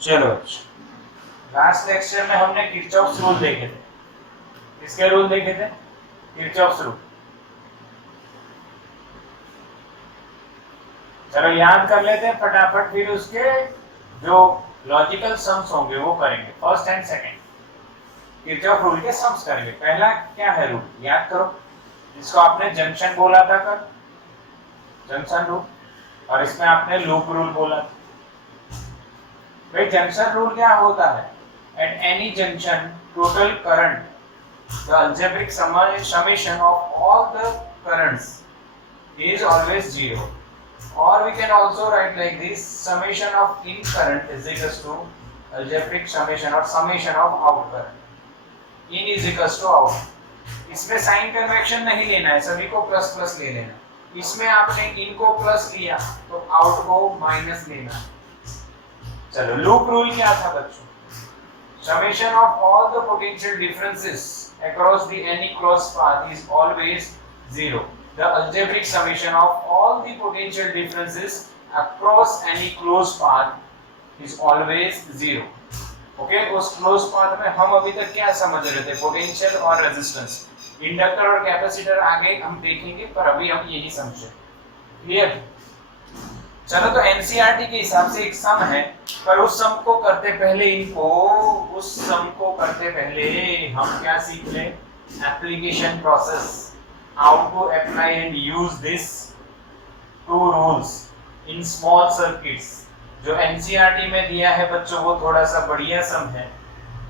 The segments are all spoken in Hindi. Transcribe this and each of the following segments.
चलो लास्ट लेक्चर में हमने किरचॉफ्स रूल देखे थे। किसके रूल देखे थे? Kirchhoff's rule. चलो याद कर लेते हैं फटाफट, फिर उसके जो लॉजिकल सम्स होंगे वो करेंगे। First and second Kirchhoff rule के सम्स करेंगे। पहला क्या है रूल, याद करो, जिसको आपने जंक्शन बोला था कल, जंक्शन रूल, और इसमें आपने लूप रूल बोला था। भाई जंक्शन रूल क्या होता है? At any junction total current, the algebraic summation of all the currents is always zero, or we can also write like this: summation of in current is equals to algebraic summation or summation of out current। in is equals to out। इसमें साइन कन्वेक्शन नहीं लेना है, सभी को प्लस प्लस ले लेना। इसमें आपने इन को प्लस लिया तो आउट को माइनस लेना। चलो लूप रूल क्या था बच्चों? summation of all the potential differences across the any closed path is always zero। the algebraic summation of all the potential differences across any closed path is always zero। Okay, उस क्लोज पाथ में हम अभी तक क्या समझ रहे थे? पोटेंशियल और रेजिस्टेंस। इंडक्टर और कैपेसिटर आगे हम देखेंगे, पर अभी हम यही समझे। क्लियर? चलो तो एनसीईआरटी के हिसाब से एक सम है, पर उस सम को करते पहले हम क्या सीख लें? Application process, how to apply and use this two rules in small circuits. जो एनसीईआरटी में दिया है बच्चों वो थोड़ा सा बढ़िया सम है,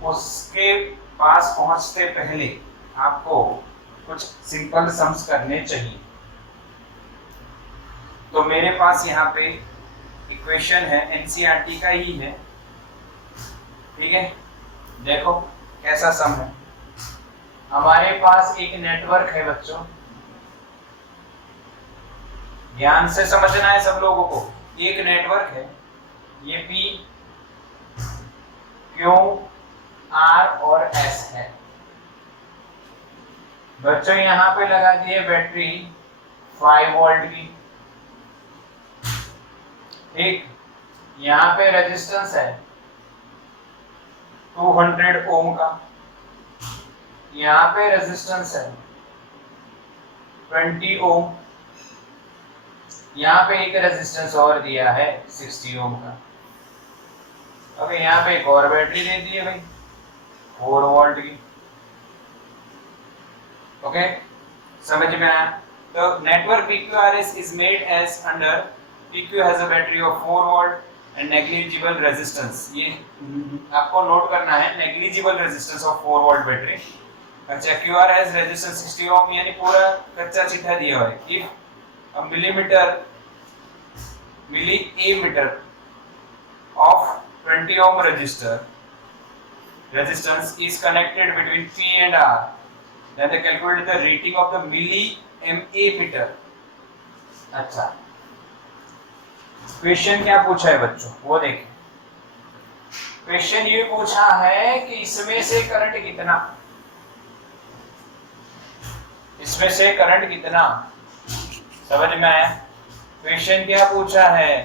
उसके पास पहुंचते पहले आपको कुछ सिंपल सम्स करने चाहिए। तो मेरे पास यहाँ पे इक्वेशन है, एनसीईआरटी का ही है, ठीक है। देखो कैसा सम है। हमारे पास एक नेटवर्क है बच्चों, ध्यान से समझना है सब लोगों को। एक नेटवर्क है, ये P, Q, R और S है। बच्चों यहाँ पे लगा दिए बैटरी 5 वोल्ट की, ठीक। यहाँ पे रेजिस्टेंस है 200 ओम का, यहाँ पे रेजिस्टेंस है 20 ओम, यहाँ पे एक रेजिस्टेंस और दिया है 60 ओम का। ओके, यहाँ पे एक और बैटरी दे दी है भाई 4 वोल्ट की। ओके, समझ में आया? तो network PQRS is made as under PQ has a battery of 4 volt and negligible resistance। ये आपको नोट करना है, negligible resistance of 4 volt battery. अच्छा, QR has resistance 60 ohm, यानी पूरा कच्चा चिट्ठा दिया हुआ है कि a milliammeter of 20 ohm resistance is connected between P and R, then they calculate the rating of the milliammeter। अच्छा, क्वेश्चन क्या पूछा है बच्चों वो देखें। क्वेश्चन ये पूछा है कि इसमें से करंट कितना, इसमें से करंट कितना, समझ में आया? क्वेश्चन क्या पूछा है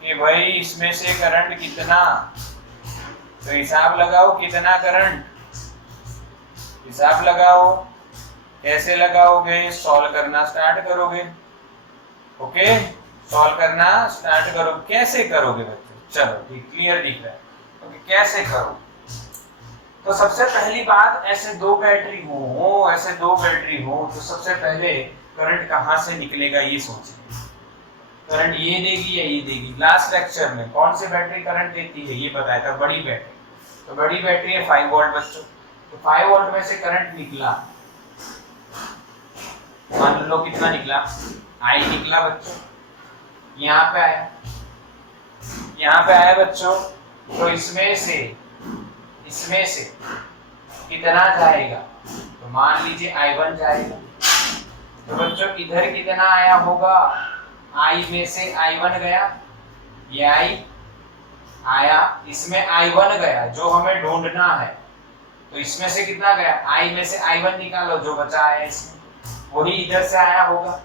कि भाई इसमें से करंट कितना, तो हिसाब लगाओ कितना करंट, हिसाब लगाओ। कैसे लगाओगे? सॉल्व करना स्टार्ट करोगे। ओके, सॉल्व करना स्टार्ट करो। कैसे करोगे बच्चों? चलो ठीक, क्लियर दिख रहा है। ओके, कैसे करो? तो सबसे पहली बात, ऐसे दो बैटरी हो, ऐसे दो बैटरी हो, तो सबसे पहले करंट कहाँ से निकलेगा ये सोचिए। करंट ये देगी या ये देगी? लास्ट लेक्चर में कौन सी बैटरी करंट देती है ये बताया था, बड़ी बैटरी। तो बड़ी बैटरी है 5 वोल्ट बच्चों, तो 5 वोल्ट में से करंट निकला, मान लो कितना निकला? I निकला बच्चों, यहाँ पे आया, यहाँ पे आया बच्चों। तो इसमें से कितना जाएगा? तो मान लीजिए I1 जाएगा। तो बच्चों इधर कितना आया होगा? I में से I1 गया, ये I आया, इसमें I1 गया जो हमें ढूंढना है। तो इसमें से कितना गया? I में से I1 निकालो, जो बचा है इसमें वही इधर से आया होगा,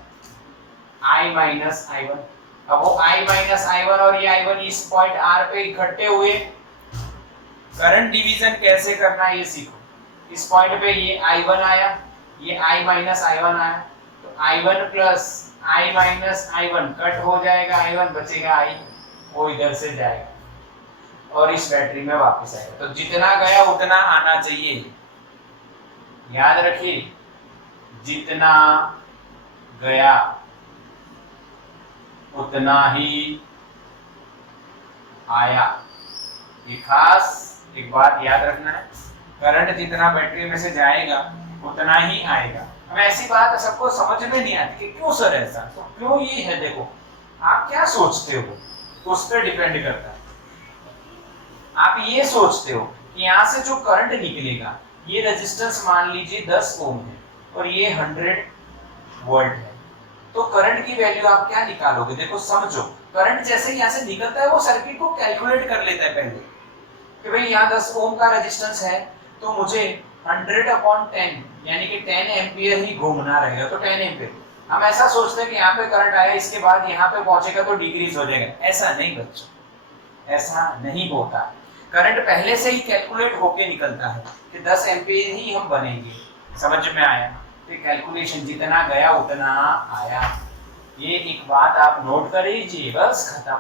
I माइनस I1। अब वो I माइनस I1 और ये I1 इस पॉइंट R पे इकट्ठे हुए, करंट डिवीजन कैसे करना है ये सीखो। इस पॉइंट पे ये I1 आया, ये I माइनस I1 आया, तो I1 plus I minus I1 cut हो जाएगा, I1 बचेगा I, वो इधर से जाएगा और इस बैटरी में वापस आएगा। तो जितना गया उतना आना चाहिए, याद रखिए, जितना गया उतना ही आया। ये खास एक बात याद रखना है, करंट जितना बैटरी में से जाएगा उतना ही आएगा। अब ऐसी बात सबको समझ में नहीं आती कि क्यों सर ऐसा, तो क्यों ये है, देखो आप क्या सोचते हो उस पर डिपेंड करता है। आप ये सोचते हो कि यहाँ से जो करंट निकलेगा, ये रेजिस्टेंस मान लीजिए 10 ओम है और ये 100 वोल्ट है, तो करंट की वैल्यू आप क्या निकालोगे? देखो समझो, करंट जैसे यहाँ से निकलता है वो सर्किट को कैलकुलेट कर लेता है पहले कि भाई यहाँ 10 ओम का रेजिस्टेंस है तो मुझे 100/10 यानी कि 10 एम्पियर ही घूमना रहेगा, तो 10 एम्पियर। हम ऐसा सोचते हैं कि यहाँ पे करंट आया, इसके बाद यहाँ पे पहुंचेगा तो डिक्रीज हो जाएगा। ऐसा नहीं बच्चों, ऐसा नहीं होता। करंट पहले से ही कैलकुलेट होके निकलता है कि 10 एम्पियर ही हम बनेंगे। समझ में आया? तो कैलकुलेशन जितना गया उतना आया। ये एक बात आप नोट कर लीजिए, बस खत्म।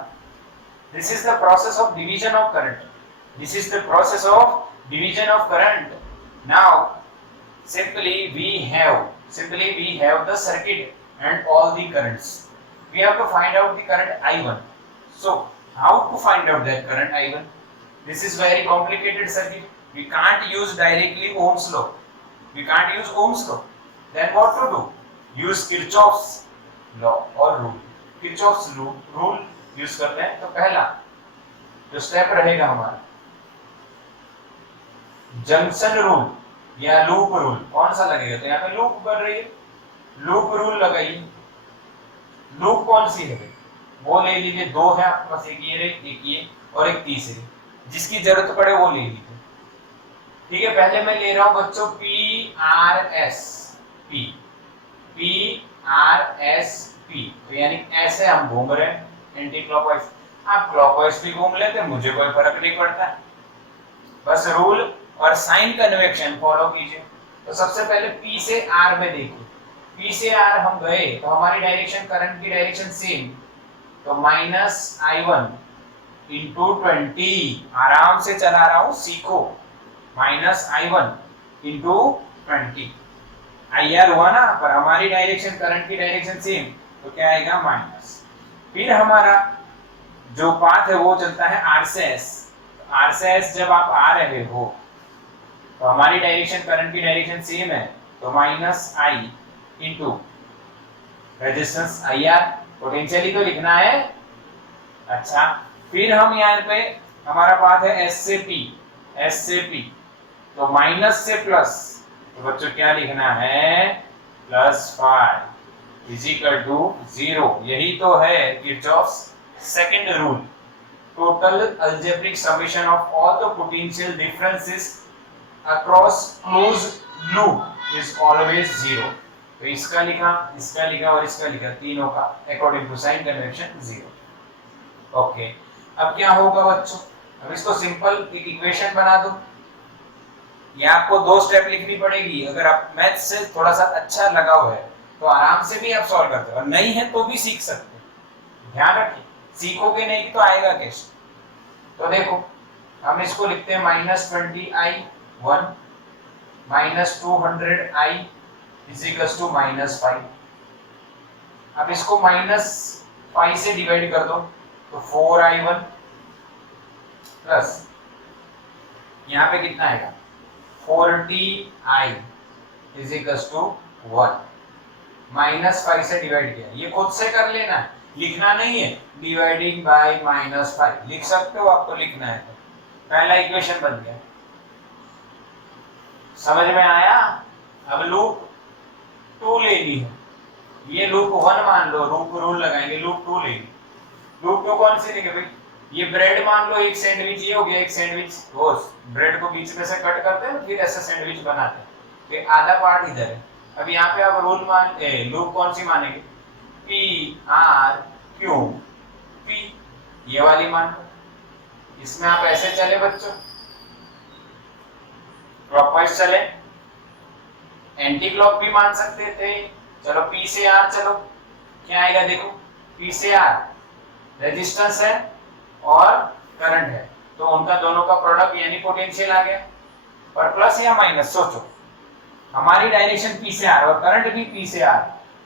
This is the process of division of current. This is the process of division of current. Now simply we have the circuit and all the currents. We have to find out the current I1. So how to find out that current I1? This is very complicated circuit. We can't use directly Ohm's law. We can't use Ohm's law. Then what to do? Use Kirchhoff's law or rule. Kirchhoff's rule use करते हैं। तो पहला जो स्टेप रहेगा हमारा, जंक्शन रूल या लूप रूल, कौन सा लगेगा? तो यहाँ पे लूप कर रही है, लूप रूल लगाइए। लूप कौन सी है वो ले लीजिए, दो है आपके पास, एक ये और एक तीसरी, जिसकी जरूरत पड़े वो ले लीजिए। ठीक है, पहले मैं ले रहा हूं बच्चों PRS, तो यानी ऐसे हम घूम रहे हैं एंटी क्लॉकवाइज। आप क्लॉकवाइज भी घूम लेते, मुझे कोई फर्क नहीं पड़ता, बस रूल और साइन कन्वेक्शन फॉलो कीजिए। तो सबसे पहले P से R में देखिए, P से R हम गए तो हमारी डायरेक्शन, करंट की डायरेक्शन सेम, तो -I1 इंटू 20, आराम से चला रहा हूं, सीखो। -I1 इंटू 20, IR हुआ ना, पर हमारी डायरेक्शन, करंट की डायरेक्शन सेम, तो क्या आएगा माइनस। फिर हमारा जो पाथ है वो चलता है R से S। R से S जब आप आ रहे हो तो हमारी डायरेक्शन, करंट की डायरेक्शन सेम है, तो -I into resistance IR, potentially तो लिखना है। अच्छा, फिर हम यहाँ पे हमारा पाथ है S से P, तो माइनस से प्लस, तो बच्चों क्या लिखना है? +5 इज इक्वल टू 0। यही तो है Kirchhoff's second rule, total algebraic summation of all the potential differences across closed loop is always 0। तो इसका लिखा और इसका लिखा, तीनों का according to sign convention 0। Okay, अब क्या होगा बच्चों? अब इसको सिंपल एक इक्वेशन बना दो। ये आपको 2 स्टेप लिखनी पड़ेगी। अगर आप मैथ से थोड़ा सा अच्छा लगाव है तो आराम से भी आप सॉल्व करते हो, और नहीं है तो भी सीख सकते हो। ध्यान रखिए, सीखोगे नहीं तो आएगा कैसे? तो देखो, हम इसको लिखते हैं -20I1 -200I is equals to -5। अब इसको -5 से डिवाइड कर दो, तो 4I1 प्लस यहाँ पे कितना आएगा? 40I is equals to 1। -5 से डिवाइड किया, ये खुद से कर लेना, लिखना नहीं है। डिवाइडिंग बाय -5 लिख सकते हो, आपको लिखना है तो। पहला इक्वेशन बन गया, समझ में आया? अब लूप 2 लेनी है, ये लूप 1 मान लो, लूप रूल लगाएंगे, लूप 2 लेंगे। लूप 2 कौन सी लेंगे भाई? ये ब्रेड मान लो, एक सैंडविच ये हो गया, एक सैंडविच, वो ब्रेड को बीच में से कट करते हैं फिर ऐसे सैंडविच बनाते हैं, फिर आधा पार्ट इधर है। अब यहाँ पे आप रूल लूप कौन सी मानेंगे? PRQ P, ये वाली मान लो। इसमें आप ऐसे चले बच्चों, क्लॉकवाइज चले, एंटी क्लॉक भी मान सकते थे। चलो P से R चलो, क्या आएगा देखो, P से R रेजिस्टेंस है और करंट है, तो उनका दोनों का प्रोडक्ट यानी पोटेंशियल आ गया। पर प्लस या माइनस सोचो, हमारी डायरेक्शन P से R और करंट भी P से R,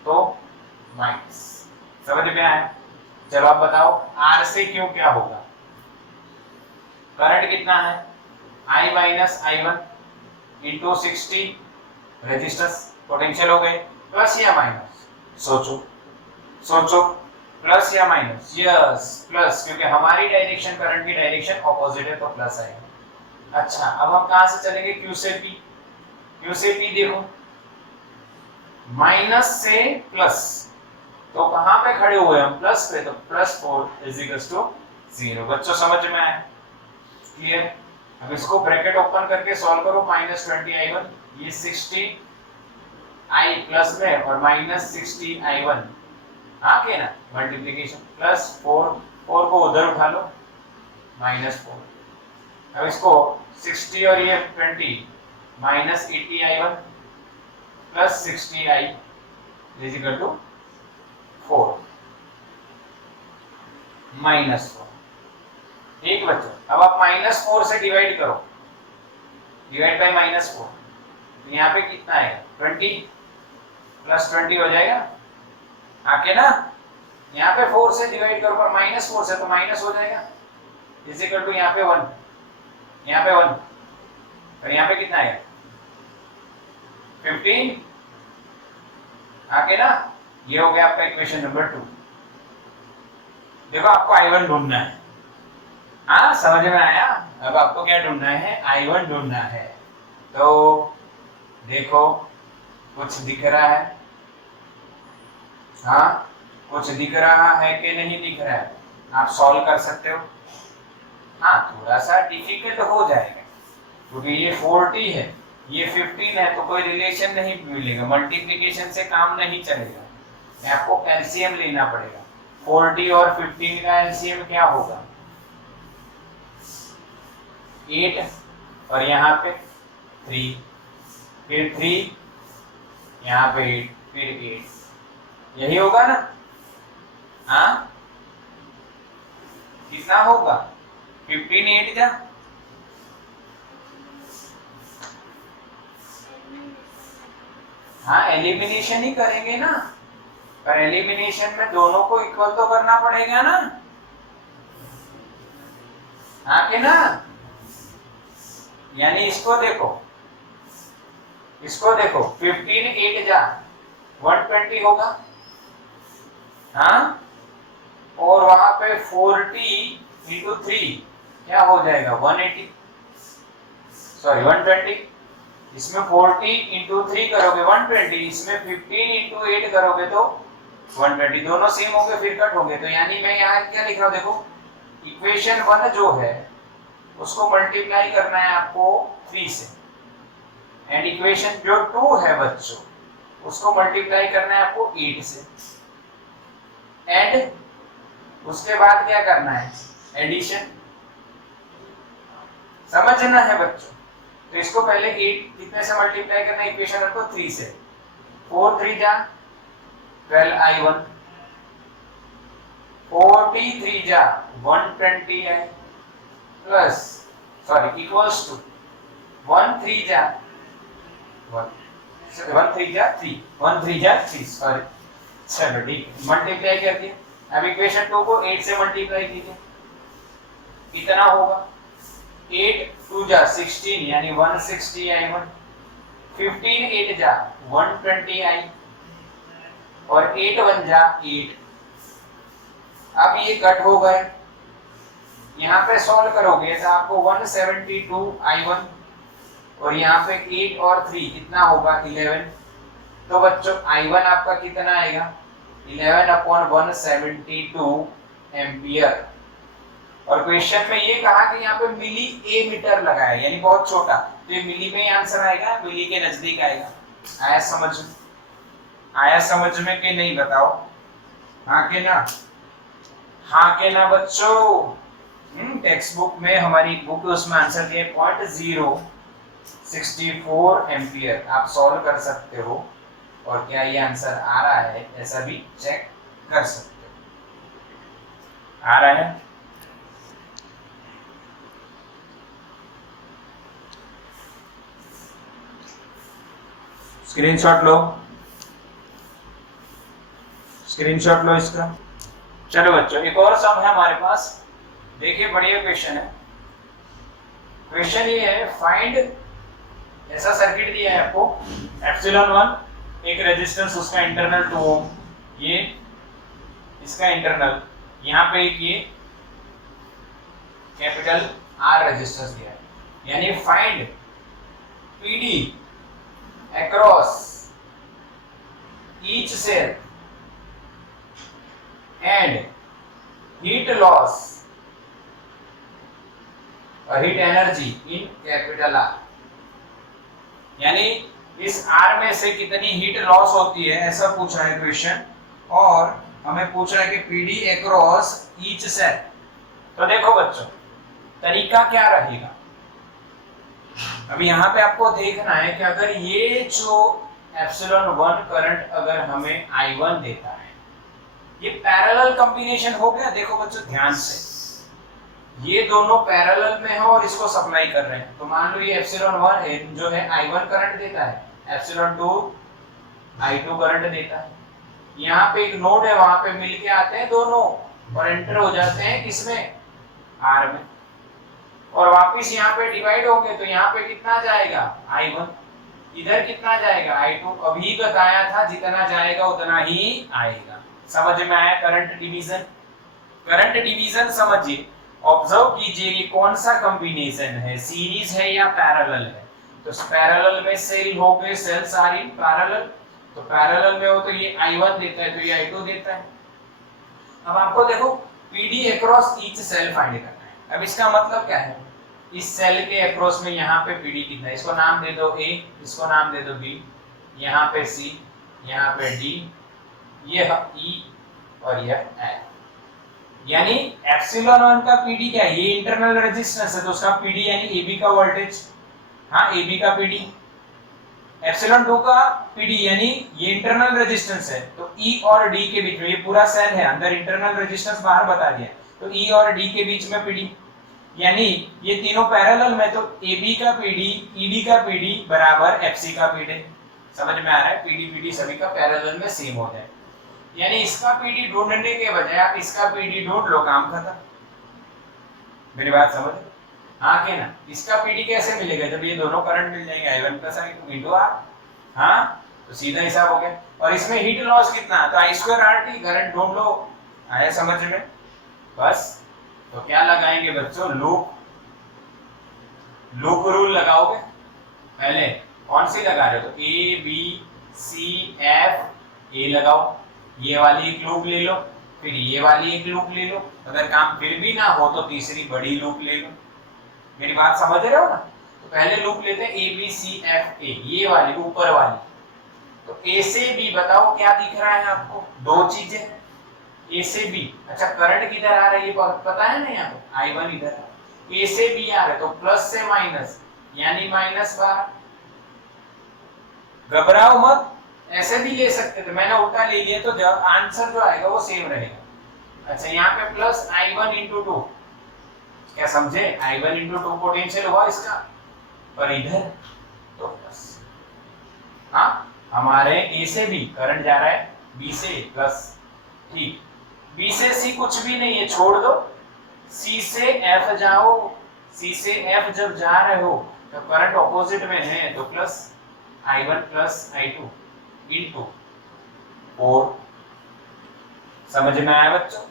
तो माइनस। समझ में आया? चलो आप बताओ R से क्यों क्या होगा? करंट कितना है, I minus I1 into 60 resistance, potential हो गए, प्लस या माइनस? सोचो सोचो, प्लस या माइनस? यस प्लस, क्योंकि हमारी डायरेक्शन करंट की डायरेक्शन ऑपोजिट है, तो प्लस आएगा। अच्छा, अब हम कहां से चलेंगे? Q से P। Q से P देखो, माइनस से प्लस, तो कहां पे खड़े हुए हम? प्लस पे, तो प्लस 4 इज इक्वल टू 0। बच्चों समझ में आया? क्लियर? अब इसको ब्रैकेट ओपन करके सॉल्व करो, माइनस 20i1, ये 60 i प्लस में और माइनस 60 i1, आगे ना मल्टीप्लिकेशन, प्लस 4 को उधर उठा लो, माइनस 4। अब इसको 60 और ये 20, minus 80 i1 plus 60 i is equal to 4 minus 4। ठीक बच्चों, अब आप माइनस 4 से डिवाइड करो, डिवाइड बाय माइनस 4, तो यहाँ पे कितना आएगा? 20 प्लस 20 हो जाएगा, आके ना यहाँ पे 4 से डिवाइड करो, पर माइनस 4 से तो माइनस हो जाएगा, इज इक्वल टू यहाँ पे 1, यहाँ पे 1, तो यहाँ पे कितना आएगा? 15, आके ना, ये हो गया आपका इक्वेशन नंबर 2। देखो आपको I1 ढूंढना है, हाँ समझ में आया? अब आपको क्या ढूंढना है? I1 ढूंढना है। तो देखो कुछ दिख रहा है, हाँ कुछ दिख रहा है कि नहीं दिख रहा है? आप सॉल्व कर सकते हो। हाँ थोड़ा सा डिफिकल्ट हो जाएगा, क्योंकि ये 40 है, ये 15 है, तो कोई रिलेशन नहीं मिलेगा, मल्टीप्लिकेशन से काम नहीं चलेगा, आपको एलसीएम लेना पड़ेगा। 40 और 15 का एलसीएम क्या होगा? 8, और यहाँ पे 3, फिर 3, यहाँ पे 8, फिर 8, यही होगा ना? हाँ कितना होगा? 15 8 जा, हाँ एलिमिनेशन ही करेंगे ना, पर एलिमिनेशन में दोनों को इक्वल तो करना पड़ेगा ना, हाँ कि ना? यानी इसको देखो, इसको देखो, 15 8 जा 120 होगा, हाँ, और वहां पे 40 इंटू 3 क्या हो जाएगा? 180, सॉरी 120। इसमें 40 इंटू 3 करोगे 120, इसमें 15 इंटू 8 करोगे तो 120, दोनों सेम होंगे फिर कट होंगे। तो यानी मैं यहाँ क्या लिख रहा हूँ देखो, इक्वेशन 1 जो है उसको मल्टीप्लाई करना है आपको 3 से, एंड इक्वेशन जो 2 है बच्चों उसको मल्टीप्लाई करना है आपको 8 से, एंड उसके बाद क्या करना है? एडिशन। समझना है बच्चों, तो इसको पहले 8 कितने से मल्टीप्लाई करना है? इक्वेशन को 3 से, 4 3 जा 12i1, 40 3 जा 120i plus, sorry equals to 1 3 जा 1 3 जा 3, 1 3 जा 3, सॉरी, चलो ठीक, मल्टीप्लाई कर दिया। अब इक्वेशन 2 को 8 से मल्टीप्लाई कीजिए, कितना होगा? 8 2 जा 16, यानी 160i1, 15 8 जा 120i, और 8 1 जा 8। अब ये कट हो गए, यहाँ पे सॉल्व करोगे तो आपको 172i1, और यहाँ पे 8 और 3 कितना होगा? 11। तो बच्चों i1 आपका कितना आएगा? 11/172 एम्पियर। और क्वेश्चन में ये कहा कि यहाँ पे मिली ए मीटर लगा है, यानी बहुत छोटा, तो ये मिली में ही आंसर आएगा, मिली के नजदीक आएगा। आया समझ में? आया समझ में कि नहीं बताओ, हाँ कि ना? हाँ के ना बच्चों? टेक्स्ट बुक में हमारी बुक उसमें आंसर दिए 0.064 एम्पियर। आप सॉल्व कर सकते हो और क्या ये आंसर आ रहा है ऐसा भी चेक कर सकते हो। आ रहा है? स्क्रीनशॉट लो, स्क्रीनशॉट लो इसका। चलो बच्चों एक और सम है हमारे पास, देखिए बढ़िया क्वेश्चन है। क्वेश्चन ये है, फाइंड, ऐसा सर्किट दिया है आपको, ε1 एक रेजिस्टेंस उसका इंटरनल 2 ओम, ये इसका इंटरनल, यहाँ पे एक ये कैपिटल आर रेजिस्टेंस दिया है, यानी find PD across each cell and heat loss और heat energy in capital R, यानी इस आर में से कितनी हीट लॉस होती है ऐसा पूछ रहा है क्वेश्चन, और हमें पूछ रहा है कि पीडी अक्रॉस ईच सेल। तो देखो बच्चों तरीका क्या रहेगा, अभी यहाँ पे आपको देखना है कि अगर ये जो ε1 करंट अगर हमें I1 देता है, ये पैरेलल कॉम्बिनेशन हो गया। देखो बच्चों ध्यान से, ये दोनों पैरेलल में है और इसको सप्लाई कर रहे हैं। तो मान लो ये ε1 जो है I1 करंट देता है, ε2 I2 करंट देता है। यहाँ पे एक नोड है, वहां पे मिलके आते हैं दोनों और एंटर हो जाते हैं किसमें, R में, और वापिस यहाँ पे डिवाइड होंगे। तो यहाँ पे कितना जाएगा I1, इधर कितना जाएगा I2। अभी बताया था जितना जाएगा उतना ही आएगा। समझ में आया करंट डिवीजन? करंट डिवीजन समझिए, ऑब्जर्व कीजिए ये कौन सा कॉम्बिनेशन है, सीरीज है या पैरेलल है। तो पैरेलल में सेल हो गए, सेल्स आर इन पैरेलल, तो पैरेलल में हो तो ये I1 देता है तो ये I2 देता है। अब आपको देखो PD across each cell find करना है। अब इसका मतलब क्या है, इस सेल के अक्रॉस में यहाँ पे पीडी कितना है, इसको नाम दे दो A, इसको नाम दे दो B, यहाँ पे C, यहाँ पे D, ये E और यह L। यानी ε1 का पीडी क्या है, ये इंटरनल रेजिस्टेंस है तो उसका पीडी यानी AB का वोल्टेज, हाँ AB का पीडी, ε2 का पीडी यानी ये इंटरनल रेजिस्टेंस है तो E और D के बीच में, ये पूरा सेल है अंदर इंटरनल रेजिस्टेंस बाहर बता दिया, तो E और D के बीच में पीडी, यानी ये तीनों पैरेलल में, तो AB का पीडी ED का पीडी बराबर FC का पीडी। समझ में आ रहा है, पीडी पीडी सभी का पैरेलल में सेम हो जाए, यानी इसका पीडी ढूंढने के बजाय आप इसका पीडी ढूंढ लो, काम खत्म। मेरी बात समझ? हाँ के ना? इसका पीडी कैसे मिलेगा, जब ये दोनों करंट मिल जाएंगे I1 plus I2 into R, हाँ तो सीधा हिसाब हो गया। और इसमें हीट लॉस कितना, तो I2RT करंट ढूंढ लो। आया समझ में? बस तो क्या लगाएंगे बच्चों, लूप, लूप रूल लगाओगे। पहले कौन सी लगा रहे हो, तो A B C F A लगाओ, ये वाली एक लूप ले लो, फिर ये वाली एक लूप ले लो, अगर काम फिर भी ना हो तो तीसरी बड़ी लूप ले लो। मेरी बात समझ रहे हो ना? तो पहले लूप लेते हैं A B C F A, ये वाली ऊपर वाली। तो A से B बताओ क्या दिख रहा है आपको, दो चीजें, A से B। अच्छा करंट किधर आ रहा है ये पता है ना, यहाँ पे I1 इधर है, A से B आ रहा है तो प्लस से माइनस यानी -12। घबराओ मत, ऐसे भी ले सकते थे, मैंने उल्टा ले लिया तो आंसर जो आएगा वो सेम रहेगा। अच्छा यहाँ पे प्लस I1 इंटू 2, क्या समझे, I1 इंटू 2 पोटेंशियल हुआ इसका, और इधर तो प्लस। हाँ हमारे A से B करंट जा रहा है, B से प्लस, ठीक, B से C कुछ भी नहीं है छोड़ दो, C से F जाओ, C से F जब जा रहे हो तो करंट ऑपोजिट में है तो plus I1 plus I2 into 4। समझ में आया बच्चों?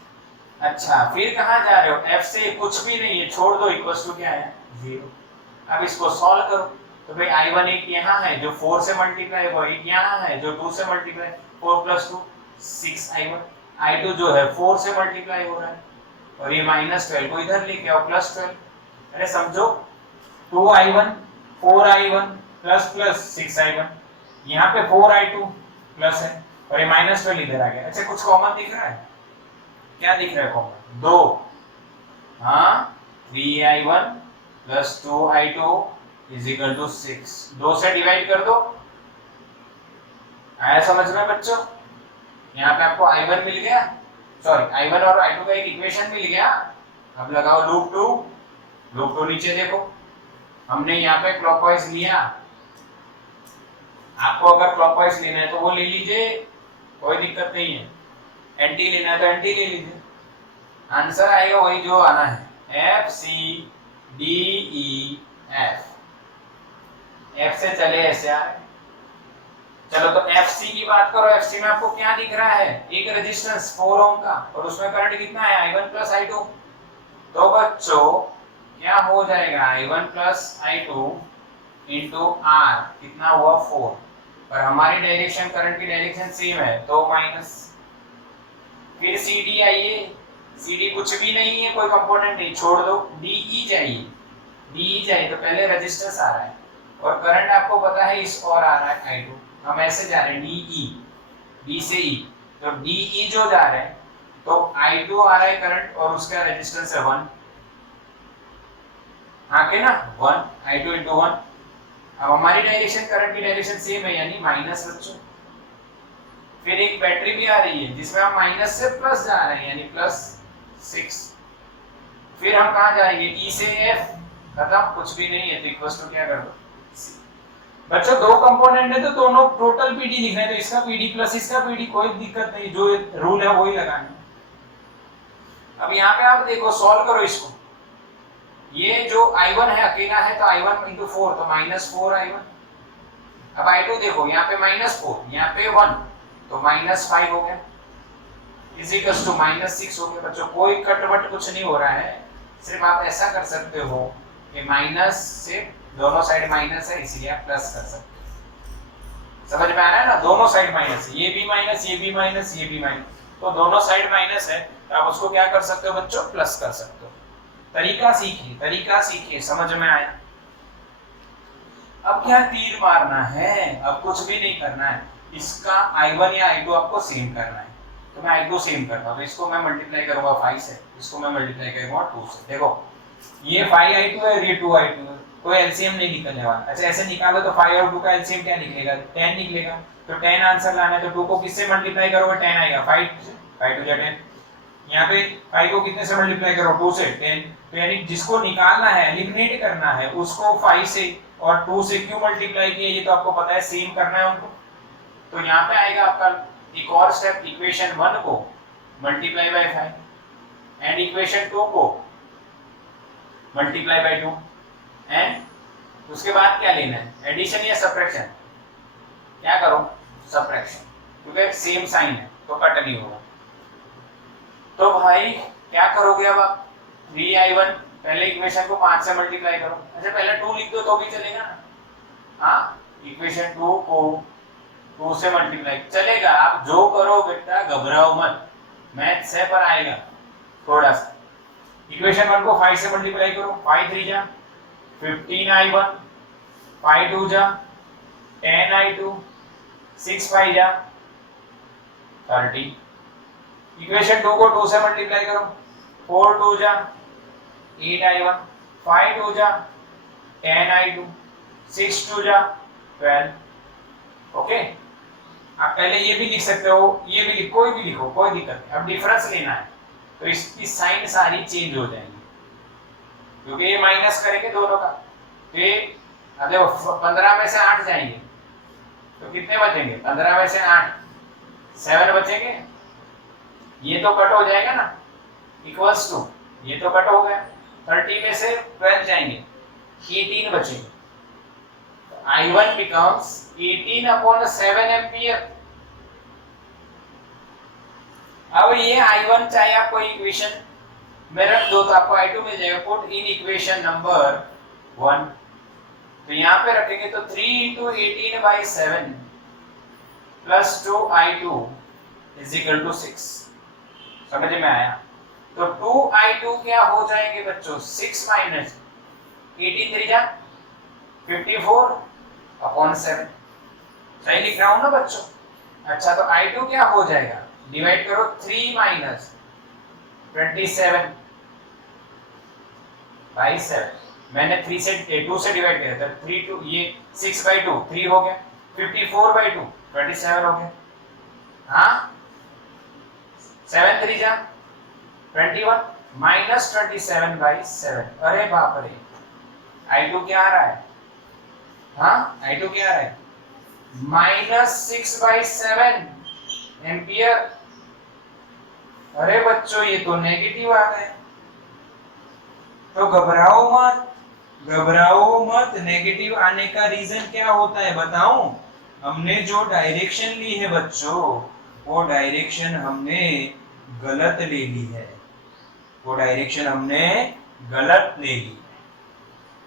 अच्छा फिर कहाँ जा रहे हो, F से कुछ भी नहीं है छोड़ दो, इक्वल्स टू क्या है 0। अब इसको सॉल्व करो, तो भाई I1 एक यहाँ है जो 4 से मल्टीप्लाई हुआ, एक यहाँ है जो 2 से मल्टीप्लाई, 4 प्लस 2 6I1, I2 जो है 4 से मल्टीप्लाई हो रहा है, और ये -12 को इधर लेके आओ +12। अरे समझो 2I1 4I1 प्लस 6I1, यहाँ पे 4I2 प्लस है और ये -12 इधर आ गया। अच्छा कुछ कॉमन दिख रहा है, क्या दिख रहा है कॉमन, 2, हाँ 3i1 plus 2i2 is equal to 6। 2 से डिवाइड कर दो। आया समझ में बच्चों? यहाँ पे आपको i1 मिल गया, सॉरी i1 और i2 का एक इक्वेशन मिल गया। अब लगाओ लूप 2। लूप 2 नीचे देखो, हमने यहाँ पे क्लॉकवाइज लिया। आपको अगर क्लॉकवाइज लेना है तो वो ले लीजिए, कोई दिक्कत नहीं है। एंटी लेना है तो एंटी ले लीजिए। आंसर आएगा वही जो आना है, F C D E F. F से चले ऐसे आ रहे। चलो तो एफ सी की बात करो। एफ सी में आपको क्या दिख रहा है? एक रेजिस्टेंस 4 ओम का, और उसमें करंट कितना है? i1 plus i2। तो बच्चों क्या हो जाएगा? i1 plus i2 into are, कितना हुआ? 4। पर हमारी डायरेक्शन, करंट की डायरेक्शन सेम है तो माइनस। फिर सी डी आइए। सी डी कुछ भी नहीं है, कोई कंपोनेंट नहीं, छोड़ दो। डीई चाहिए। डीई चाहिए तो पहले रेजिस्टेंस आ रहा है, और करंट आपको पता है इस और आ रहा है i2। हम ऐसे जा रहे हैं डीई, डी से ई, तो डीई जो जा रहे हैं तो i2 आ रहा है करंट, और उसका रेजिस्टेंस है 1। आके ना 1, i2 इंटू 1। अब हमारी डायरेक्शन, करंट की डायरेक्शन सेम है, यानी माइनस बच्चों। फिर एक बैटरी भी आ रही है जिसमें हम माइनस से प्लस जा रहे हैं, यानी प्लस 6। फिर हम कहाँ जाएंगे? ई से एफ, खत्म, कुछ भी नहीं है तो इक्वल टू क्या कर दो? बच्चों दो कंपोनेंट है तो दोनों टोटल पीडी लिख रहे हैं, तो इसका पीडी प्लस इसका पीडी, कोई दिक्कत नहीं, जो रूल है वही लगाना। अब यहाँ पे आप देखो, सॉल्व करो इसको। ये जो i1 है अकेला है तो i1 इंटू 4 तो माइनस 4 i1। अब i2 देखो, यहाँ पे माइनस 4, यहाँ पे 1 तो माइनस 5 हो गया, इज इक्वल टू माइनस 6 हो गया। बच्चों कोई कटवट कुछ नहीं हो रहा है, सिर्फ आप ऐसा कर सकते हो कि माइनस से दोनों साइड माइनस है इसलिए आप प्लस कर सकते हो। समझ में आ रहा है ना? दोनों साइड माइनस है, ये भी माइनस, ये भी माइनस, ये भी माइनस, तो दोनों साइड माइनस है तो आप उसको क्या कर सकते हो बच्चों? प्लस कर सकते हो। तरीका सीखिए, तरीका सीखिए, समझ में आया? अब क्या तीर मारना है, अब कुछ भी नहीं करना है। इसका i1 या i2 आपको सेम करना है, तो मैं i2 सेम करता हूं, तो इसको मैं मल्टीप्लाई करूंगा 5 से, इसको मैं मल्टीप्लाई करूंगा 2 से। देखो ये 5i2 है, ये 2i2 है, कोई एलसीएम नहीं निकलने वाला। अच्छा ऐसे निकालो तो 5 और 2 का एलसीएम क्या निकलेगा? 10 निकलेगा। तो 10 आंसर लाना है तो 2 को किससे मल्टीप्लाई करोगे? 10 आएगा, 5 2 10। यहाँ पे 5 को कितने से मल्टीप्लाई करो? 2 से, 10। तो यानी जिसको निकालना है, एलिमिनेट करना है, उसको 5 से और 2 से क्यों मल्टीप्लाई किया, ये तो आपको पता है, सेम करना है उनको। तो यहाँ पे आएगा आपका एक और स्टेप, इक्वेशन 1 को मल्टीप्लाई बाय 5 एंड इक्वेशन 2 को मल्टीप्लाई बाय 2, एंड उसके बाद क्या लेना है? एडिशन या सब्ट्रैक्शन? क्या करो? सब्ट्रैक्शन, क्योंकि सेम साइन है तो कट नहीं होगा। तो भाई क्या करोगे अब आप? 3i1, पहले इक्वेशन को 5 से मल्टीप्लाई करो। अच्छा पहले 2 लिख दो तो भी चलेगा ना? हाँ, इक्वेशन 2 को 2 से मल्टीप्लाई चलेगा। आप जो करो बेटा घबराओ मत, मैथ्स है पर आएगा थोड़ा सा। इक्वेशन 1 को 5 से मल्टीप्लाई करो, 5 3 जा 15i1, 5 2 जा 10i2, 6 5 जा 30। इक्वेशन 2 को 2 से मल्टीप्लाई करो, 4 2 जा 8i1, 5 2 जा 10i2, 6 2 जा 12। ओके, आप पहले ये भी लिख सकते हो, ये भी लिखो, कोई भी लिखो, कोई दिक्कत नहीं। अब डिफरेंस लेना है तो इसकी साइन सारी चेंज हो जाएंगी, क्योंकि ये माइनस करेंगे दोनों का। तो ये अब देखो 15 में से 8 जाएंगे तो कितने बचेंगे? 15 में से 8 7 बचेंगे। ये तो कट हो जाएगा ना, इक्वल्स टू ये तो कट हो गया। 30 में से 12 जाएंगे, 18 बचेंगे। तो I1 becomes 18/7 एम्पियर। अब ये I1 चाहे आपको इक्वेशन में रख दो तो आपको I2 मिल जाएगा। पुट इन इक्वेशन नंबर 1, तो यहाँ पे रखेंगे तो 3 × 18/7 plus 2i2 is equal to 6। समझ में आया? तो 2i2 क्या हो जाएंगे बच्चों? 6 माइनस 18 3 जा 54/7। सही लिख रहा हूं ना बच्चों? अच्छा तो i2 क्या हो जाएगा? डिवाइड करो 3 माइनस 27/7 मैंने 3 से 2 से डिवाइड किया था 3 2 ये 6/2 3 हो गया 54/2 27 हो गया हाँ 7 3 जा 21 -27/7 अरे बाप रे I2 क्या आ रहा है हाँ I2 क्या आ रहा है -6/7 एम्पियर अरे बच्चों ये तो नेगेटिव आ गए तो घबराओ मत नेगेटिव आने का रीजन क्या होता है बताऊं हमने जो डायरेक्शन ली है बच्चों वो डायरेक्शन हमने गलत ले ली है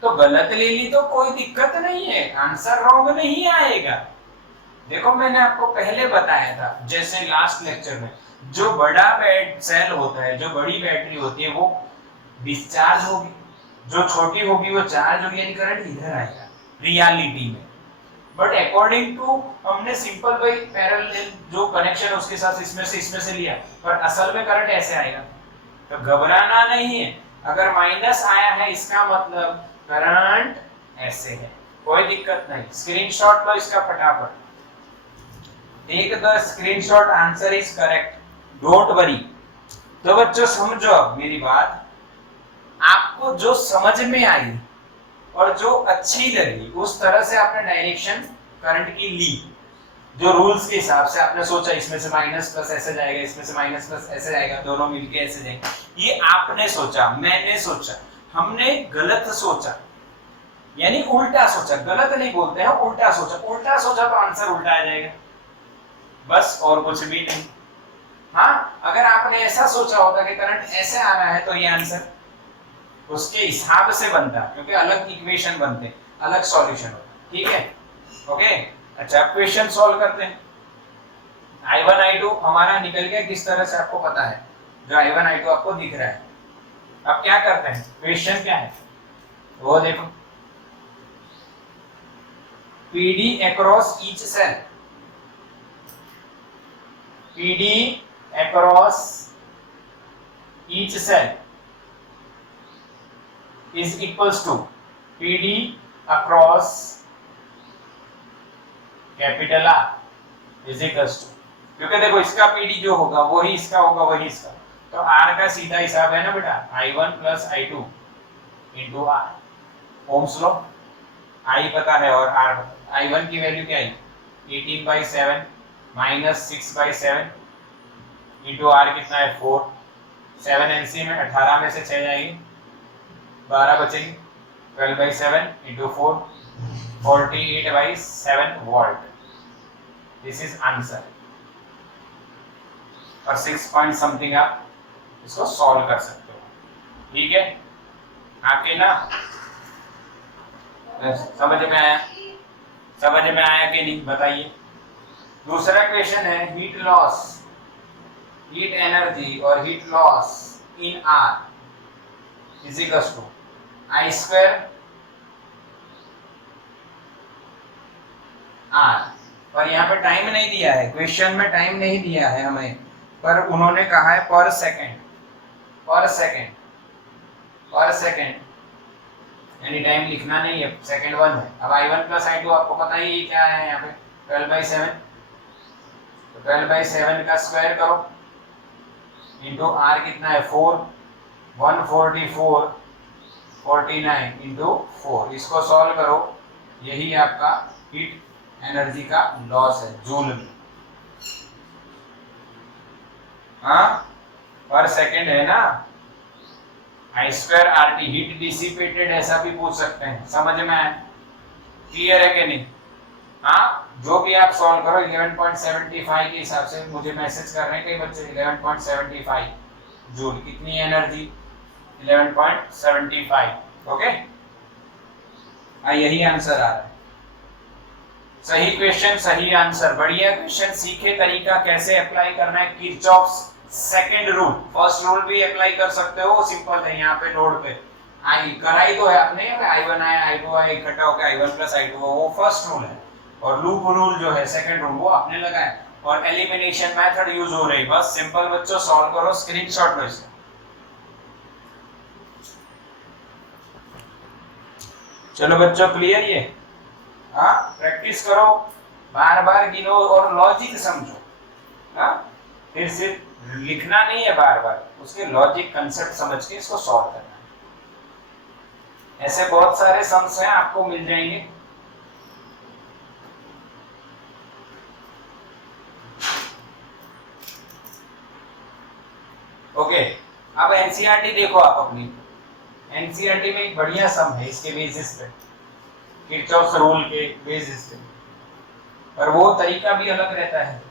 तो गलत ले ली तो कोई दिक्कत नहीं है आंसर रॉन्ग नहीं आएगा देखो मैंने आपको पहले बताया था जैसे लास्ट लेक्चर में जो बड़ा सेल होता है जो बड़ी बैटरी होती है वो डिस्चार्ज होगी जो छोटी होगी वो चार्ज होगी यानी करंट इधर आएगा रियलिटी में बट अकॉर्डिंग टू हमने सिंपल भाई पैरेलल जो कनेक्शन है उसके साथ इसमें से लिया पर असल में करंट ऐसे आएगा तो घबराना नहीं है अगर माइनस आया है इसका मतलब करंट ऐसे है कोई दिक्कत नहीं स्क्रीनशॉट लो इसका फटाफट take the screenshot answer is correct don't worry तो बच्चों समझो अब मेरी बात आपको जो समझ में आई और जो अच्छी लगी उस तरह से आपने डायरेक्शन करंट की ली जो रूल्स के हिसाब से आपने सोचा इसमें से माइनस प्लस ऐसे जाएगा इसमें से माइनस प्लस ऐसे जाएगा दोनों मिलके ऐसे जाएंगे ये आपने सोचा मैंने सोचा हमने गलत सोचा यानी उल्टा सोचा गलत नहीं बोलते हैं उल्टा सोचा तो आंसर उल्टा आ जाएगा बस और कुछ भी नहीं हाँ अगर आपने ऐसा सोचा होता कि करंट ऐसे आ रहा है तो ये आंसर उसके हिसाब से बनता क्योंकि अलग इक्वेशन बनते अलग सॉल्यूशन होता ठीक है ओके अच्छा क्वेश्चन सॉल्व करते हैं I1 I2 हमारा निकल गया किस तरह से आपको पता है जो I1 I2 आपको दिख रहा है अब क्या करते हैं क्वेश्चन क्या है वो देखो PD across each cell PD across each cell is equals to PD across capital R is equals to क्योंकि देखो इसका PD जो होगा वही इसका होगा वही इसका तो R का सीधा हिसाब है ना बेटा I1 plus I2 into R Ohm's law I पता है और R पता I1 की वैल्यू क्या आई 18/7 minus 6/7 into R कितना है 4 7 एनसी में 18 में से 6 जाएगी 12 बचेगी 12/7 into 4 48/7 volt this is answer और 6 पॉइंट समथिंग आप इसको सॉल्व कर सकते हो ठीक है आपके ना समझ में आया कि नहीं बताइए दूसरा क्वेश्चन है हीट एनर्जी और heat loss in R is equals to I2 R और यहाँ पे टाइम नहीं दिया है क्वेश्चन में टाइम नहीं दिया है हमें पर उन्होंने कहा है पर सेकेंड यानी टाइम लिखना नहीं है सेकेंड 1 है अब I1 plus I2 आपको पता ही क्या है यहाँ पे 12/7 तो 12/7 का स्क्वायर करो इंटू R कितना है 4 144 49 इंटू 4 इसको सॉल्व करो यही आपका हीट एनर्जी का लॉस है जूल में हाँ पर सेकेंड है ना I2 RT हीट डिसिपेटेड ऐसा भी पूछ सकते हैं समझ में आया क्लियर है कि नहीं हाँ जो भी आप सॉल्व करो 11.75 के हिसाब से मुझे मैसेज कर रहे हैं कई बच्चे 11.75 जूल कितनी एनर्जी 11.75 ओके यही आंसर आ रहा है सही क्वेश्चन सही आंसर बढ़िया क्वेश्चन सीखे तरीका कैसे अप्लाई करना है Kirchhoff's second rule first rule भी अप्लाई कर सकते हो सिंपल है यहाँ पे नोड पे आई कराई तो है आपने I1 आया I2 आया इकट्ठा होकर I1 plus I2 वो फर्स्ट रूल है और लूप रूल जो है सेकंड रूल वो आपने लगाया और एलिमिनेशन मेथड यूज हो रही बस सिंपल बच्चों सॉल्व करो स्क्रीनशॉट लो इसका चलो बच्चों क्लियर ये? हाँ, प्रैक्टिस करो, बार बार गिनो और लॉजिक समझो। हाँ, फिर सिर्फ लिखना नहीं है, बार बार उसके लॉजिक कंसेप्ट समझ के इसको सॉल्व करना है। ऐसे बहुत सारे सम्स हैं, आपको मिल जाएंगे। ओके, अब एनसीईआरटी देखो आप अपनी। एनसीईआरटी में एक बढ़िया सम है इसके बेसिस पे, किरचॉफ्स रूल के बेसिस पे, पर वो तरीका भी अलग रहता है।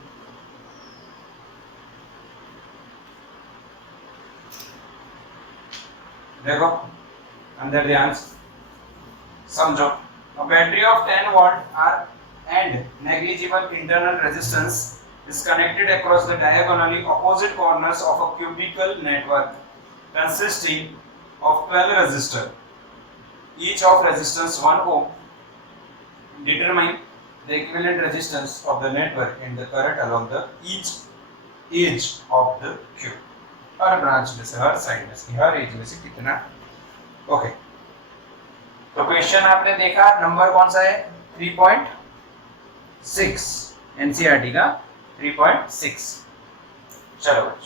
देखो अंदर ध्यान से समझो। A battery of 10 watt are and negligible internal resistance is connected across the diagonally opposite corners of a cubical network consisting of 12 resistors, each of resistance 1 ohm. Determine the equivalent resistance of the network and the current along the each edge of the cube. Her branch में से, हर साइड में से, हर एज में से कितना। ओके, तो क्वेश्चन आपने देखा, नंबर कौन सा है? 3.6, एनसीईआरटी का 3.6। चलो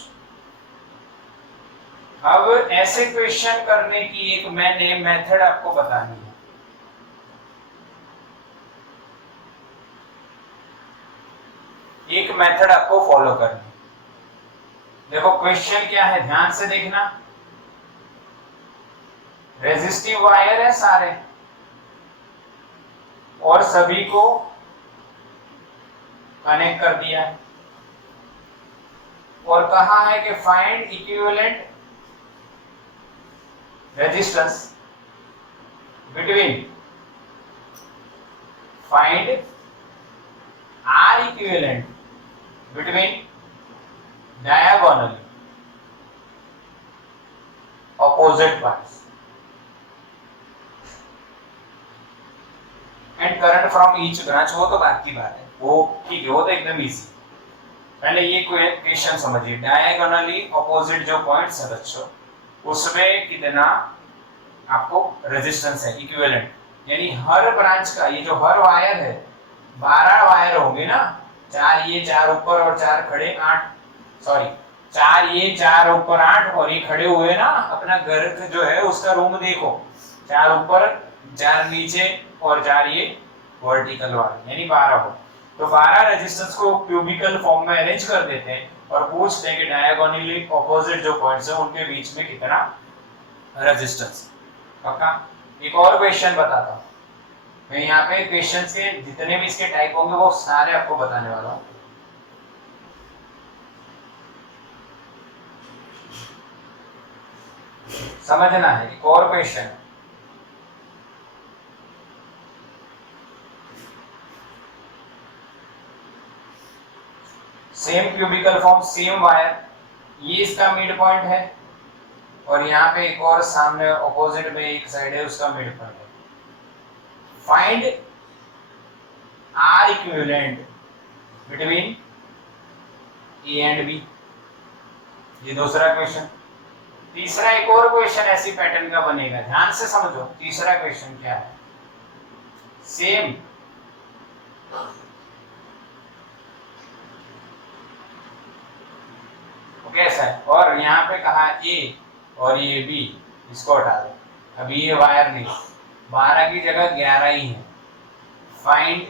अब ऐसे क्वेश्चन करने की एक मैंने मेथड आपको बतानी है। एक मेथड आपको फॉलो करनी है। देखो क्वेश्चन क्या है, ध्यान से देखना। रेजिस्टिव वायर है सारे, और सभी को कनेक्ट कर दिया है, और कहा है कि find equivalent resistance between, find R equivalent between diagonally opposite parts and current from each branch। वो तो बात की बात है, वो ठीक है, वो तो एकदम इजी। पहले ये क्वेश्चन समझिए। डायगोनली अपोजिट जो पॉइंट्स है बच्चों, उसमें कितना आपको रेजिस्टेंस है इक्विवेलेंट, यानी हर ब्रांच का, ये जो हर वायर है, 12 वायर होंगे ना, 4 ये 4 ऊपर और 4 खड़े, 8 सॉरी 4 ये 4 ऊपर 8, और ये खड़े हुए ना, अपना घर जो है उसका रूम देखो, 4 ऊपर 4 नीचे और 4 ये वर्टिकल वाले, यानी 12 हो। तो 12 रेजिस्टेंस को क्यूबिकल फॉर्म में अरेंज कर देते हैं और पूछते हैं कि डायगोनली ऑपोजिट जो पॉइंट्स हैं उनके बीच में कितना रेजिस्टेंस। पक्का? एक और क्वेश्चन बताता हूँ मैं। यहाँ पे क्वेश्चंस के जितने भी इसके टाइप होंगे वो सारे आपको बताने वाला हूँ। समझना है। एक और question, same cubical form, same wire, ये इसका मिड पॉइंट है, और यहाँ पे एक और सामने ऑपोजिट में एक साइड है, उसका मिड पॉइंट है। Find R equivalent between A and B, ये दूसरा क्वेश्चन। तीसरा एक और क्वेश्चन ऐसी पैटर्न का बनेगा, ध्यान से समझो। तीसरा क्वेश्चन क्या है? सेम कैसा है, और यहाँ पे कहा ए और ये बी, इसको हटा दो। अभी ये वायर नहीं, 12 की जगह 11 ही है। Find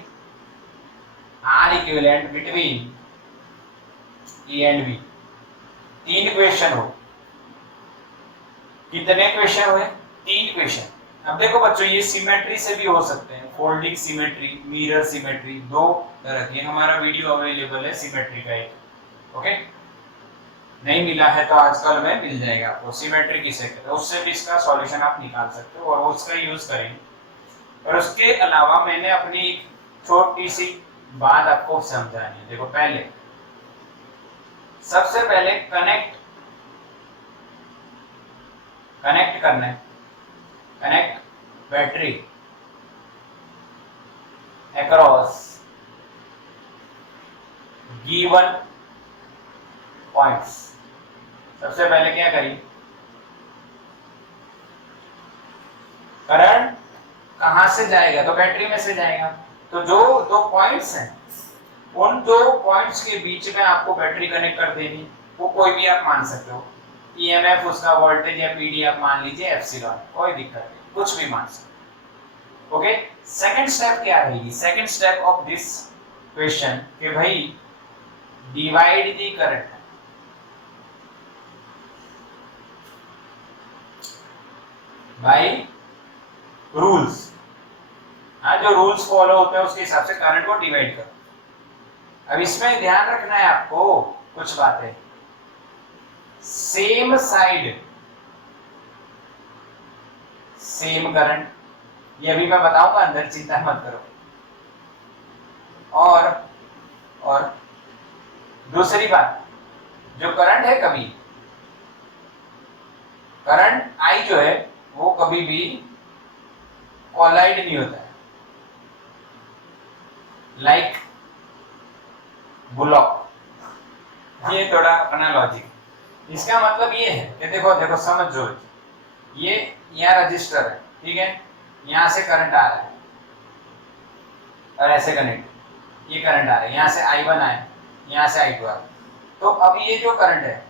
R equivalent between A and B. 3 question हो। कितने क्वेश्चन हुए? 3 क्वेश्चन। अब देखो बच्चों, ये सिमेट्री से भी हो सकते हैं, फोल्डिंग सिमेट्री, मिरर सिमेट्री, 2 तरह की। हमारा वीडियो अवेलेबल है सिमेट्री का एक, ओके? नहीं मिला है तो आजकल में मिल जाएगा आपको, सिमेट्री किसे कहते हैं, उससे भी इसका सॉल्यूशन आप निकाल सकते हो और उसका यूज करेंगे। और उसके अलावा मैंने अपनी एक छोटी सी बात आपको समझानी है। देखो पहले, सबसे पहले कनेक्ट करना है। Connect battery across given points. सबसे पहले क्या करिए, करंट कहां से जाएगा? तो बैटरी में से जाएगा। तो जो दो पॉइंट्स हैं, उन दो पॉइंट्स के बीच में आपको बैटरी कनेक्ट कर देनी। वो कोई भी आप मान सकते हो, ईएमएफ उसका वोल्टेज या पीडी आप मान लीजिए एप्सिलॉन, कोई दिक्कत नहीं, कुछ भी मान सकते। ओके, सेकंड स्टेप क्या रहेगी? Second step of this question कि भाई divide the current by rules. हाँ, जो रूल्स फॉलो होते हैं उसके हिसाब से करंट को डिवाइड करो। अब इसमें ध्यान रखना है आपको कुछ बातें। सेम साइड सेम करंट, ये अभी मैं बताऊंगा अंदर, चिंता मत करो। और दूसरी बात, जो करंट है, कभी करंट आई जो है वो कभी भी कोलाइड नहीं होता है, लाइक बुलॉक। ये थोड़ा अपना लॉजिक, इसका मतलब ये है कि देखो देखो समझो, ये यहाँ रजिस्टर है, ठीक है, यहां से करंट आ रहा है और ऐसे कनेक्ट, ये करंट आ रहा है, यहां से I1 आया, यहां से I2 आया। तो अब ये जो करंट है,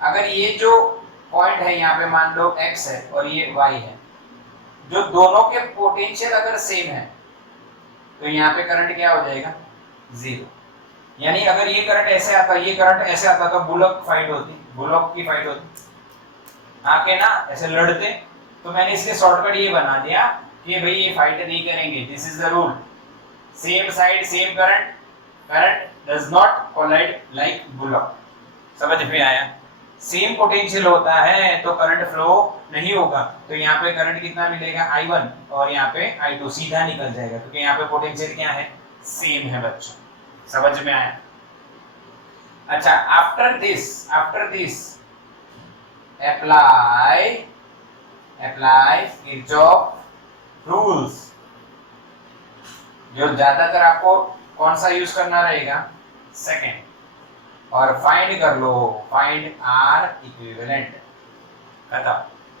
अगर ये जो पॉइंट है यहाँ पे मान लो X है और ये Y है, जो दोनों के पोटेंशियल अगर सेम है तो यहाँ पे करंट क्या हो जाएगा? जीरो। यानी अगर ये करंट ऐसे आता, ये करंट ऐसे आता तो बुलॉक फाइट होती, बुलॉक की फाइट होती, आके ना ऐसे लड़ते। तो मैंने इसलिए शॉर्टकट ये बना दिया कि भाई ये फाइट नहीं करेंगे, this is the rule. Same side same current, current does not collide like bullock. समझ में आया? सेम पोटेंशियल होता है तो करंट फ्लो नहीं होगा। तो यहाँ पे करंट कितना मिलेगा? I1, और यहाँ पे I2 सीधा निकल जाएगा, क्योंकि यहाँ पे पोटेंशियल क्या है? सेम है बच्चों। समझ में आया? अच्छा, after this apply Kirchhoff rules. जो ज्यादातर आपको कौन सा यूज करना रहेगा? सेकेंड। और फाइंड कर लो, फाइंड R इक्विवेलेंट। खत्म,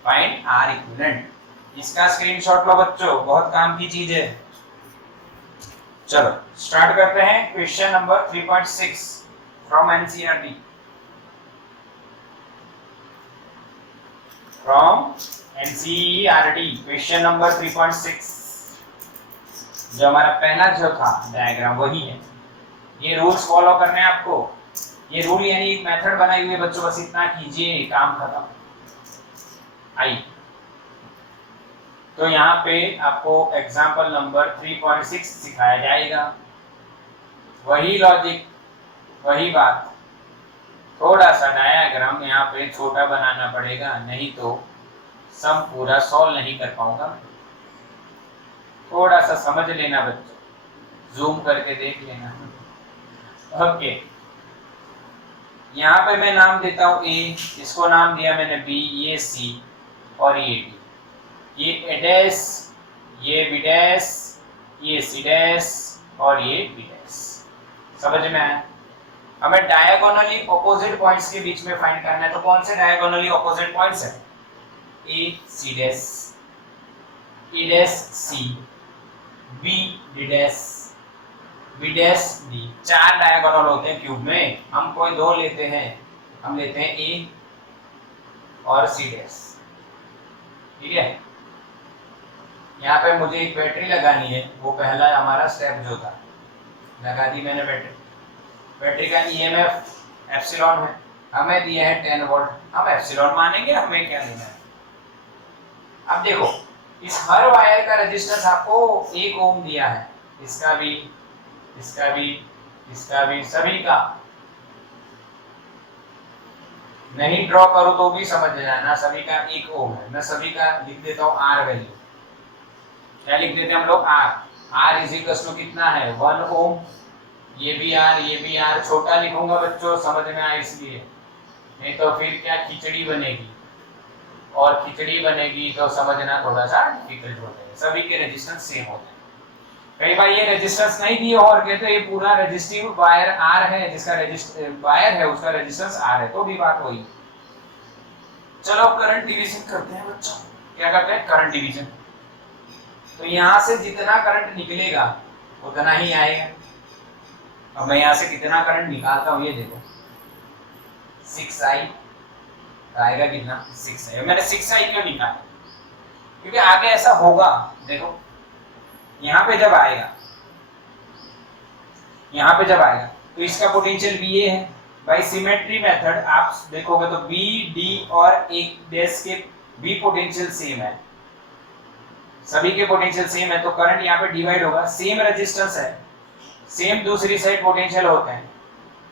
फाइंड R इक्विवेलेंट। इसका स्क्रीनशॉट लो बच्चों, बहुत काम की चीज है। चलो स्टार्ट करते हैं question number 3.6 from NCERT. From NCERT question number 3.6। जो हमारा पहला जो था डायग्राम वही है। ये रूल्स फॉलो करने हैं आपको। ये रूल यानी एक मेथड बनाई हुई है बच्चों, बस इतना कीजिए, काम खत्म। आई तो यहाँ पे आपको एग्जाम्पल नंबर 3.6 सिखाया जाएगा। वही लॉजिक, वही बात, थोड़ा सा डायग्राम यहाँ पे छोटा बनाना पड़ेगा, नहीं तो सम पूरा सॉल्व नहीं कर पाऊंगा मैं। थोड़ा सा समझ लेना बच्चों, जूम करके देख लेना। ओके, यहाँ पे मैं नाम देता हूँ A, इसको नाम दिया मैंने B, ये C और ये D, ये A डैश, ये B डैश, ये C डैश और ये B डैश। समझ में आया? हमें डायगोनली ऑपोजिट पॉइंट्स के बीच में फाइंड करना है। तो कौन से डायगोनली ऑपोजिट पॉइंट्स है? A C dash, A dash C, B D dash, B dash D। चार डायगोनल होते हैं क्यूब में, हम कोई दो लेते हैं, हम लेते हैं A और C डैश, ठीक है। यहाँ पे मुझे एक बैटरी लगानी है, वो पहला हमारा स्टेप जो था, लगा दी मैंने बैटरी। बैटरी का ईएमएफ एप्सिलॉन है, हमें दिया है 10 वोल्ट, हम एप्सिलॉन मानेंगे, हमें क्या लेना है। अब देखो, इस हर वायर का रेजिस्टेंस आपको 1 ओम दिया है, इसका भी, इसका भी, इसका भी, सभी का। नहीं ड्रॉ करो तो भी समझ जाना, सभी का 1 ओम है। मैं सभी का लिख देता हूँ R वैल्यू। क्या लिख देते हैं हम लोग? R इज इक्वल टू कितना है? 1 ओम। ये भी R, ये भी R। छोटा लिखूंगा बच्चों, समझ में आए इसलिए, नहीं तो फिर क्या खिचड़ी बनेगी, और खिचड़ी बनेगी तो समझना थोड़ा सा डिफिकल्ट हो जाएगा। सभी के रेजिस्टेंस सेम होते हैं। कई बार ये रेजिस्टेंस नहीं दिए और कहते ये पूरा रेजिस्टिव वायर R है, जिसका वायर है उसका रेजिस्टेंस R है, तो भी बात वही। चलो करंट डिवीजन करते हैं बच्चों। क्या करते हैं? Current division. तो यहाँ से जितना करंट निकलेगा उतना ही आएगा। अब मैं यहाँ से कितना करंट निकालता हूँ, ये देखो 6i, आएगा कितना 6i। मैंने 6i क्यों निकाला, क्योंकि आगे ऐसा होगा। देखो यहाँ पे जब आएगा, यहाँ पे जब आएगा तो इसका पोटेंशियल VA है। बाय सिमेट्री मेथड आप देखोगे तो B, D और एक डैश के B पोटेंशियल सेम है, सभी के पोटेंशियल सेम है, तो करंट यहाँ पे डिवाइड होगा। सेम रेजिस्टेंस है, सेम दूसरी साइड पोटेंशियल होते हैं,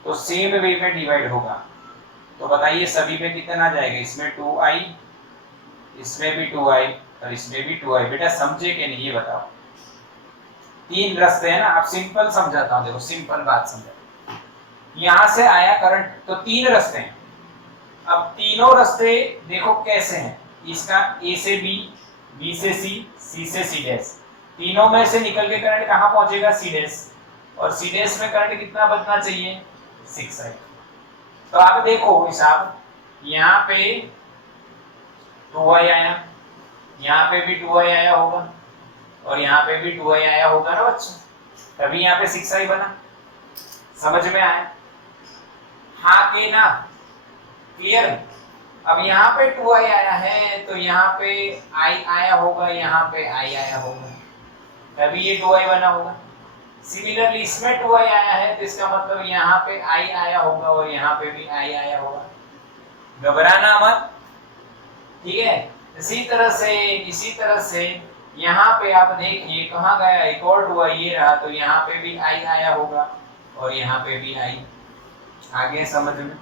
तो सेम वे में डिवाइड होगा। तो बताइए सभी पे कितना जाएगा, इसमें 2i, इसमें भी 2i और इसमें भी 2i। बेटा समझे कि नहीं ये बताओ, तीन रास्ते हैं ना, आप सिंपल समझाता हूं, देखो सिंपल बात समझा। यहां से आया करंट, तो तीन रास्ते हैं। अब तीनों रास्ते देखो कैसे हैं, इसका A से B, B से C, C से C डैश, तीनों में से निकल के करंट कहां पहुंचेगा C डैश, और C डैश में करंट कितना बचना चाहिए 6i। तो आप देखो हिसाब, यहाँ पे 2i आया, यहाँ पे भी 2i आया होगा और यहाँ पे भी 2i आया होगा ना बच्चों, तभी यहाँ पे 6i बना। समझ में आया? हाँ के ना, क्लियर? अब यहाँ पे 2i आया है तो यहाँ पे i आया होगा, यहाँ पे i आया होगा, तभी ये 2i बना होगा। सिमिलरली इसमें 2i आया है तो इसका मतलब यहाँ पे i आया होगा और यहाँ पे भी i आया होगा। घबराना मत, ठीक है? इसी तरह से यहाँ पे आप देखिए कहाँ गया, एक और 2i ये रहा, तो यहाँ पे भी i आया होगा और यहाँ पे भी i। आगे समझ में?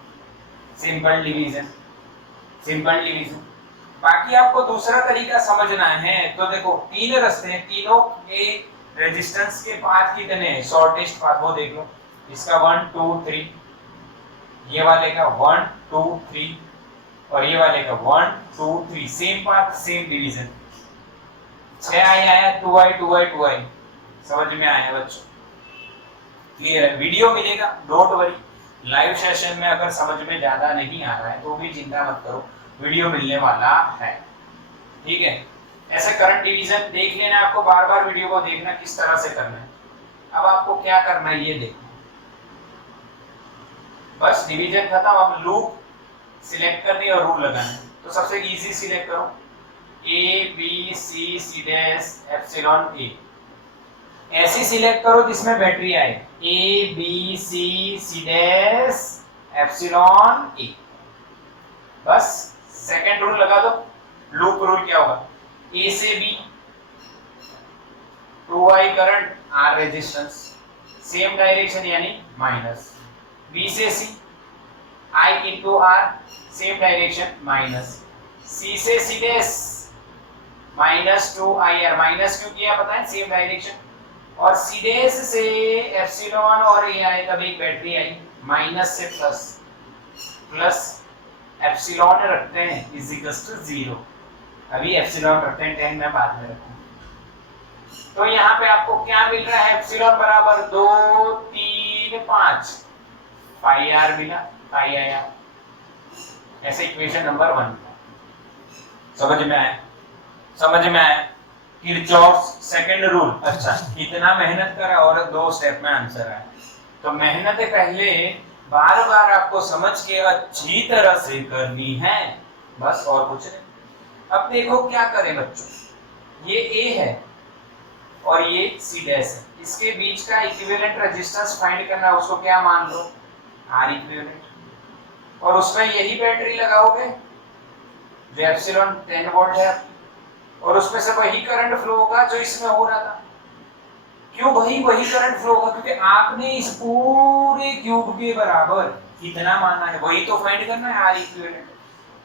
Simple division, simple division. बाकी आपको दूसरा तरीका समझना है तो देखो तीन रास्ते हैं, तीनों के रेजिस्टेंस के पाथ कितने हैं, शॉर्टेस्ट पाथ वो देख लो। इसका 1 2 3, ये वाले का 1 2 3 और ये वाले का 1 2 3, same path same division. 6i आया, 2i 2i 2i। समझ में आया बच्चों? क्लियर है? वीडियो मिलेगा, डोंट वरी। लाइव सेशन में अगर समझ में ज्यादा नहीं आ रहा है तो भी चिंता मत करो, वीडियो मिलने वाला है, ठीक है? ऐसे करंट डिवीजन देख लेना, आपको बार बार वीडियो को देखना किस तरह से करना है। अब आपको क्या करना है ये देखना, बस डिवीजन खत्म, अब लूप सिलेक्ट करनी और रूल लगाना है। तो सबसे इजी सिलेक्ट करो, A B C C dash epsilon A, ऐसी सिलेक्ट करो जिसमें बैटरी आए, A B C C dash epsilon A। बस सेकंड रूल लगा दो। लूप रूल क्या होगा, A से B 2i current, R resistance, same direction यानी माइनस। B से C I into R, same direction minus. C से C dash minus 2ir, minus क्यों किया पता है, सेम डायरेक्शन। और C डैश से एप्सिलॉन और A आए, तब एक बैटरी आई, माइनस से प्लस, प्लस एप्सिलॉन रखते हैं इज इक्वल्स टू 0। अभी एप्सिलॉन रखते हैं 10, मैं बाद में रखूंगा। तो यहाँ पे आपको क्या मिल रहा है, एप्सिलॉन बराबर 2 3 5, पाई आर मिला, पाई आया। ऐसे इक्वेशन नंबर 1। समझ में आया? समझ में आया? Kirchhoff second rule. अच्छा, इतना मेहनत करा और 2 स्टेप में आंसर आया, तो मेहनत पहले बार बार आपको समझ के अच्छी तरह से करनी है, बस और कुछ नहीं। अब देखो क्या करें बच्चों, ये A है और ये C डैश है, इसके बीच का इक्विवेलेंट रेजिस्टेंस फाइंड करना है, उसको क्या मान लो, R इक्विवेलेंट। और उसमें यही बैटरी लगाओगे जो एप्सिलॉन 10 वोल्ट है, और उसमें से वही करंट फ्लो होगा जो इसमें हो रहा था। क्यों वही करंट फ्लो होगा, क्योंकि आपने इस पूरे क्यूब के बराबर कितना माना है, वही तो फाइंड करना है, आर इक्विवेलेंट।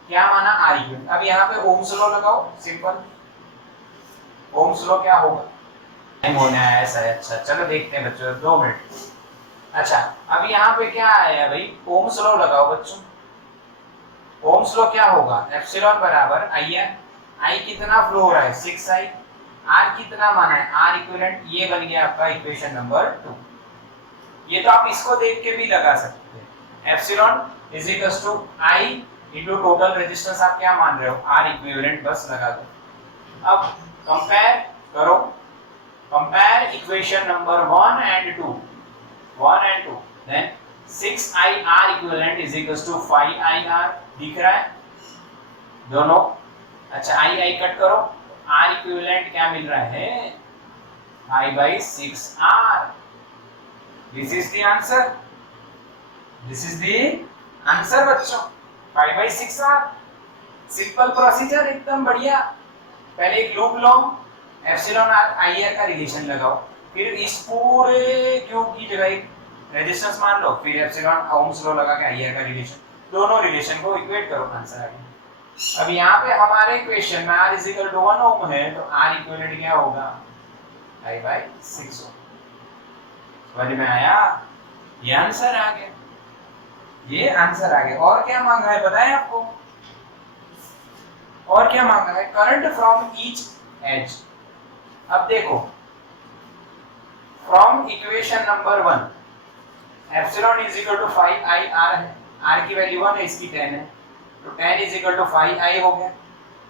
क्या माना, आर इक्विवेलेंट। अब यहाँ पे ओम्स लॉ लगाओ, सिंपल। ओम्स लॉ क्या होगा, टाइम होने आया ऐसा है। अच्छा चलो देखते हैं बच्चों, 2 मिनट। अच्छा अब यहाँ पे क्या आया भाई, ओम्स लॉ लगाओ बच्चों। ओम्स लॉ क्या होगा, एप्सिलॉन बराबर आई कितना फ्लो हो रहा है 6i, R कितना माना है, R इक्विवेलेंट। ये बन गया आपका इक्वेशन नंबर 2। ये तो आप इसको देख के भी लगा सकते हैं, epsilon is equals to I into total resistance. आप क्या मान रहे हो, R इक्विवेलेंट, बस लगा दो। अब कंपेयर करो, compare equation number 1 and 2, 1 and 2, then 6ir equivalent is equals to 5ir, दिख रहा है दोनों? अच्छा आई कट करो, r इक्विवेलेंट क्या मिल रहा है? I by 6r. This is the answer. This is the answer बच्चों, 5 by 6r. सिंपल प्रोसीजर, एकदम बढ़िया। पहले एक लूप लो, एप्सिलॉन आर IR का रिलेशन लगाओ, फिर इस पूरे क्यूब की जगह एक रेजिस्टेंस मान लो, फिर एप्सिलॉन ओम्स लॉ लगा के IR का रिलेशन, दोनों रिलेशन को इक्वेट करो, आंसर आ गया। अब यहाँ पे हमारे क्वेश्चन में r इज इक्वल टू 1 ओम है, तो r इक्विवेलेंट क्या होगा? I by 6 ओम। समझ में आया? ये आंसर आ गया, ये आंसर आ गया। और क्या मांगा है पता है आपको? और क्या मांगा है? Current from each edge. अब देखो, from equation number 1 epsilon is equal to 5ir है, r की वैल्यू 1 है, इसकी 10 है, तो 10 इज इक्वल टू 5i हो गया।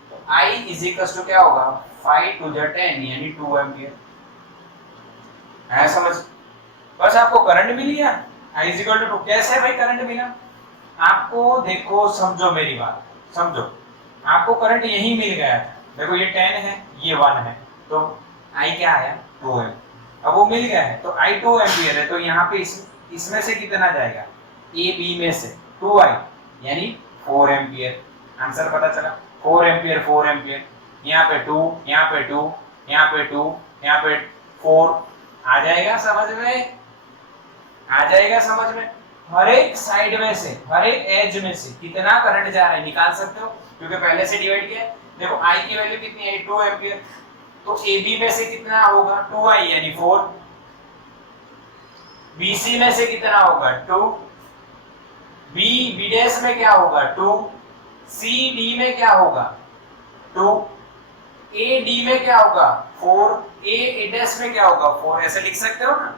तो i इज इक्वल टू क्या होगा? 5 to the 10 यानी 2 एम्पियर। है समझ? बस आपको करंट मिल गया, i इज इक्वल टू 2। कैसे भाई करंट मिला? आपको देखो, समझो मेरी बात, समझो। आपको करंट यही मिल गया था, देखो ये 10 है, ये 1 है, तो i क्या आया? 2 है। अब वो मिल गया है, तो i 2 एम्पियर है, तो यहाँ पे इसमें से कितना जाएगा? a b में से 2i यानी 4 एम्पियर। आंसर पता चला, 4 एम्पियर, 4 एम्पियर। यहाँ पे 2, यहाँ पे 2, यहाँ पे 2, यहाँ पे 4। आ जाएगा समझ में? आ जाएगा समझ में? हर एक साइड में से, हर एक एज में से कितना करंट जा रहा है निकाल सकते हो, क्योंकि पहले से डिवाइड किया। देखो i की वैल्यू कितनी है? 2 एम्पियर, तो AB में से कितना होगा? 2i यानी 4। BC में से कितना होगा? 2। B डैश में क्या होगा? 2। CD में क्या होगा? 2। AD में क्या होगा? 4। A डैश में क्या होगा? 4। ऐसे लिख सकते हो ना?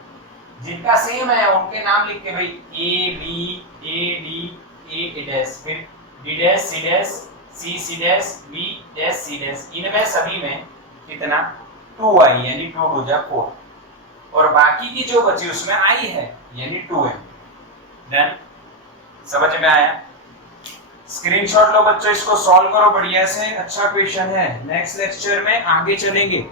जिनका सेम है उनके नाम लिख के भाई, A B A D A dash, फिर D dash C dash C C dash B dash C dash, इनमें सभी में कितना? 2i यानी 2 2 जा 4, और बाकी की जो बची उसमें i है यानी 2m। डन? समझ में आया? स्क्रीनशॉट लो बच्चों, इसको सॉल्व करो बढ़िया से, अच्छा क्वेश्चन है। नेक्स्ट लेक्चर में आगे चलेंगे।